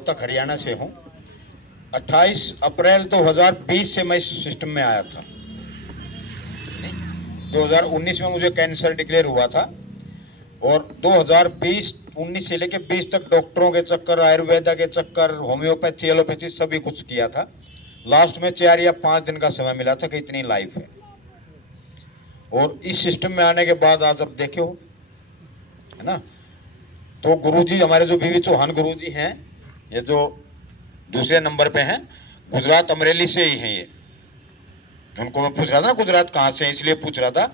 तक हरियाणा से हूँ। 28 अप्रैल 2020 से मैं इस सिस्टम में आया था। 2019 में मुझे कैंसर डिक्लेयर हुआ था और 19 से लेकर 20 तक डॉक्टरों के चक्कर, आयुर्वेदा के चक्कर, होम्योपैथी, एलोपैथी सभी कुछ किया था। लास्ट में 4 या 5 दिन का समय मिला था कि इतनी लाइफ है। और इस सिस्टम में आने के बाद आज अब देखो, है ना, तो गुरुजी हमारे जो बीवी चौहान गुरुजी हैं, ये जो दूसरे नंबर पे हैं, गुजरात अमरेली से ही हैं ये। उनको मैं पूछ रहा था ना गुजरात कहाँ से है, इसलिए पूछ रहा था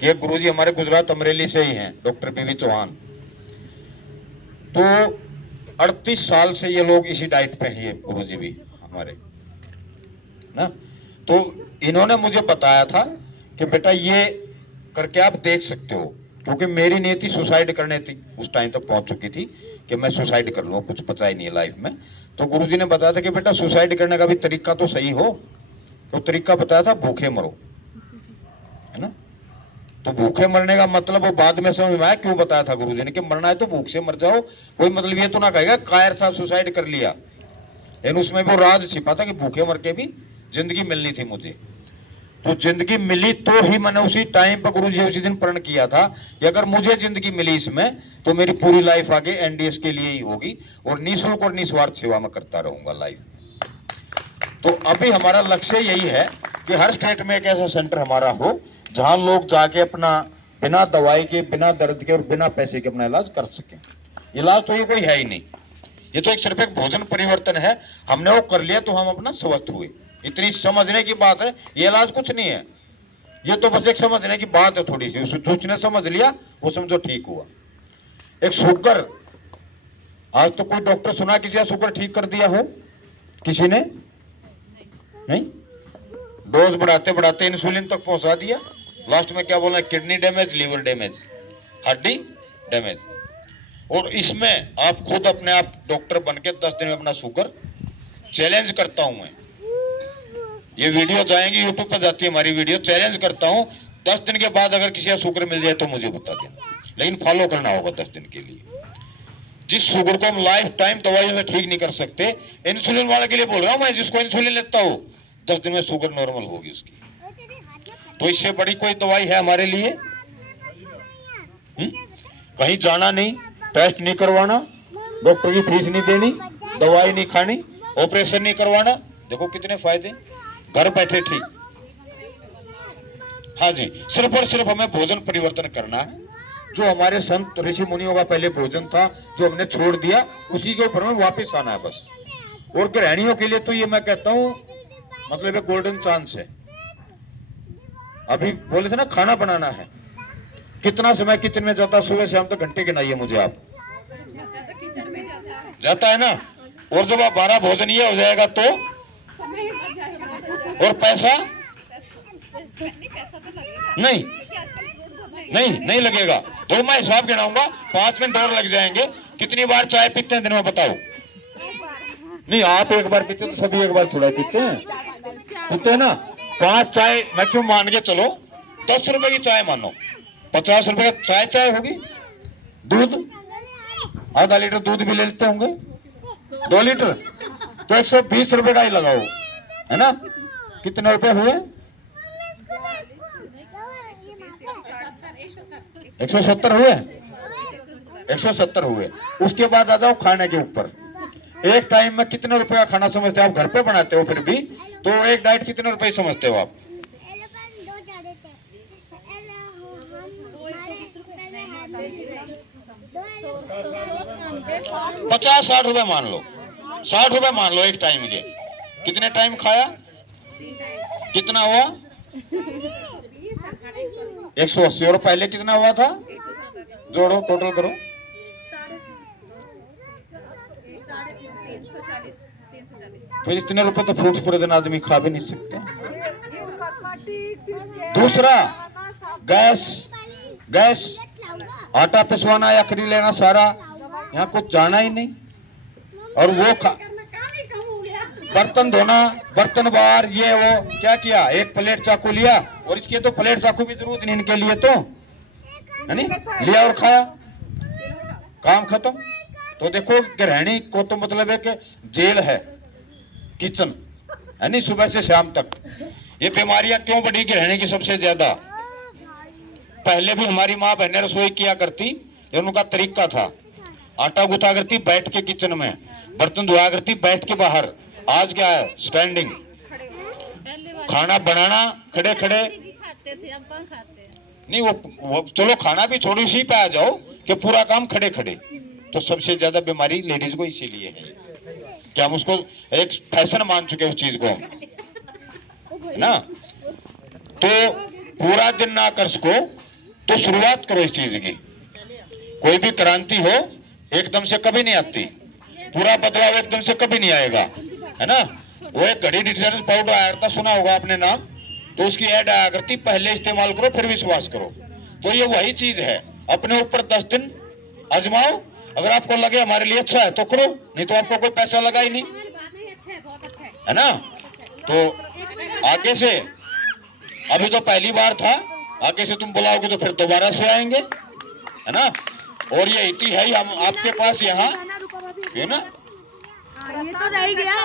कि ये गुरुजी हमारे गुजरात अमरेली से ही हैं, डॉक्टर बीवी चौहान। तो 38 साल से ये लोग इसी डाइट पे हैं, ये गुरुजी भी हमारे ना। तो इन्होंने मुझे बताया था कि बेटा ये करके आप देख सकते हो, क्योंकि मेरी नीति सुसाइड करने थी, उस टाइम तक पहुंच चुकी थी कि मैं सुसाइड कर लूँ, कुछ बचा ही नहीं है लाइफ में। तो गुरुजी ने बताया था कि बेटा सुसाइड करने का भी तरीका तो सही हो। तो तरीका बताया था, भूखे मरो, है ना। तो भूखे मरने का मतलब वो बाद में समझ में आया क्यों बताया था गुरुजी ने कि मरना है तो भूख से मर जाओ। कोई मतलब ये तो ना कहेगा कायर था सुसाइड कर लिया, लेकिन उसमें वो राज छिपा था कि भूखे मर के भी जिंदगी मिलनी थी मुझे। तो जिंदगी मिली तो ही मैंने उसी टाइम पर गुरुजी उसी दिन प्रण किया था कि अगर मुझे जिंदगी मिली इसमें तो मेरी पूरी लाइफ आगे एनडीएस के लिए ही होगी और निःशुल्क और निस्वार्थ सेवा में करता रहूंगा लाइफ। तो अभी हमारा लक्ष्य यही है कि हर स्टेट में एक ऐसा सेंटर हमारा हो जहां लोग जाके अपना बिना दवाई के, बिना दर्द के और बिना पैसे के अपना इलाज कर सकें। इलाज तो ये कोई है ही नहीं, ये तो एक सिर्फ एक भोजन परिवर्तन है। हमने वो कर लिया तो हम अपना स्वस्थ हुए, इतनी समझने की बात है। ये इलाज कुछ नहीं है, ये तो बस एक समझने की बात है थोड़ी सी। उसने समझ लिया वो समझो ठीक हुआ। एक शुगर, आज तो कोई डॉक्टर सुना किसी का शुगर ठीक कर दिया हो? किसी ने नहीं। डोज बढ़ाते बढ़ाते इंसुलिन तक पहुंचा दिया, लास्ट में क्या बोला, किडनी डैमेज, लीवर डैमेज, हड्डी डैमेज। और इसमें आप खुद अपने आप डॉक्टर बनके 10 दिन में अपना शुगर चैलेंज करता हूं मैं। ये वीडियो जाएंगी यूट्यूब पर, जाती है हमारी वीडियो, चैलेंज करता हूं 10 दिन के बाद अगर किसी का शुगर मिल जाए तो मुझे बता देना, लेकिन फॉलो करना होगा 10 दिन के लिए। जिस शुगर को हम लाइफ टाइम दवाई में ठीक नहीं कर सकते, इंसुलिन वाले के लिए बोल रहा हूं मैं, जिसको इंसुलिन लेता हूं 10 दिन में शुगर नॉर्मल होगी उसकी। तो इससे बड़ी कोई दवाई है हमारे लिए? कहीं जाना नहीं, टेस्ट नहीं करवाना, डॉक्टर की फीस नहीं देनी, दवाई नहीं खानी, ऑपरेशन नहीं करवाना। देखो कितने फायदे, घर बैठे ठीक। हाँ जी, सिर्फ और सिर्फ हमें भोजन परिवर्तन करना है। जो हमारे संत ऋषि मुनियों का पहले भोजन था जो हमने छोड़ दिया, उसी के ऊपर में वापस आना है बस। और गृहिणियों के लिए तो ये मैं कहता हूँ मतलब एक गोल्डन चांस है। अभी बोले थे ना खाना बनाना है, कितना समय किचन में जाता, सुबह से हम तो घंटे गिनाइए मुझे आप। जाता है ना। और जब आप 12 भोजन ये हो जाएगा तो, और पैसा नहीं नहीं लगेगा। तो मैं हिसाब गिनाऊंगा, 5 मिनट और लग जाएंगे। कितनी बार चाय पीते हैं दिन में बताओ? नहीं, आप एक बार पीते तो सभी एक बार थोड़ा पीते हैं ना। 5 चाय मैक्सिमम मान के चलो, 10 रुपए की चाय मानो, 50 रुपए का चाय होगी। दूध आधा लीटर दूध भी ले लेते होंगे, 2 लीटर तो 120 रुपए का ही लगाओ, है ना। कितने रुपए हुए? 170 हुए, 170 हुए। उसके बाद आ जाओ खाने के ऊपर। एक टाइम में कितने रुपए का खाना समझते हो आप? घर पे बनाते हो फिर भी तो एक डाइट कितने रुपए समझते हो आप? 50-60 रुपए मान लो, 60 रुपए मान लो एक टाइम के। कितने टाइम खाया? कितना हुआ? 180। और पहले कितना हुआ था? जोड़ो, टोटल करो। फिर इतने रुपए तो फ्रूट्स पूरे दिन आदमी खा भी नहीं सकते। दूसरा, गैस, आटा पिसवाना या खरीद लेना सारा, यहाँ कुछ जाना ही नहीं। और वो बर्तन धोना, बर्तन बार, ये वो क्या किया, एक प्लेट चाकू लिया, और इसके तो प्लेट चाकू की जरूरत नहीं इनके लिए तो, है नहीं, लिया और खाया, काम खत्म। तो देखो गृहिणी को तो मतलब एक जेल है किचन, है नहीं, सुबह से शाम तक। ये बीमारियां क्यों बढ़ी गृहिणी की सबसे ज्यादा? पहले भी हमारी माँ बहनें रसोई किया करती, ये उनका तरीका था। आटा गूथा करती बैठ के किचन में, बर्तन धोया करती बैठ के बाहर। आज क्या है? स्टैंडिंग। खाना बनाना खड़े खड़े खाते थे, अब कहाँ खाते हैं? नहीं, वो चलो खाना भी थोड़ी सी पे आ जाओ कि पूरा काम खड़े खड़े। तो सबसे ज्यादा बीमारी लेडीज को इसीलिए है कि हम उसको एक फैशन मान चुके उस चीज को, है ना। तो पूरा दिन ना कर सको तो शुरुआत करो इस चीज की। कोई भी क्रांति हो एकदम से कभी नहीं आती, पूरा बदलाव एकदम से कभी नहीं आएगा, है ना। वो एक घड़ी डिटर्जेंट पाउडर आया था, सुना होगा आपने नाम, तो उसकी ऐड आया करती, पहले इस्तेमाल करो फिर विश्वास करो। तो ये वही चीज है, अपने ऊपर 10 दिन आजमाओ, अगर आपको लगे हमारे लिए अच्छा है तो करो, नहीं तो आपको कोई पैसा लगा ही नहीं, है ना। तो आगे से, अभी तो पहली बार था, आगे से तुम बुलाओगे तो फिर दोबारा से आएंगे, है ना। और ये इति है ही हम आपके पास यहाँ, है ना। ये तो रह गया।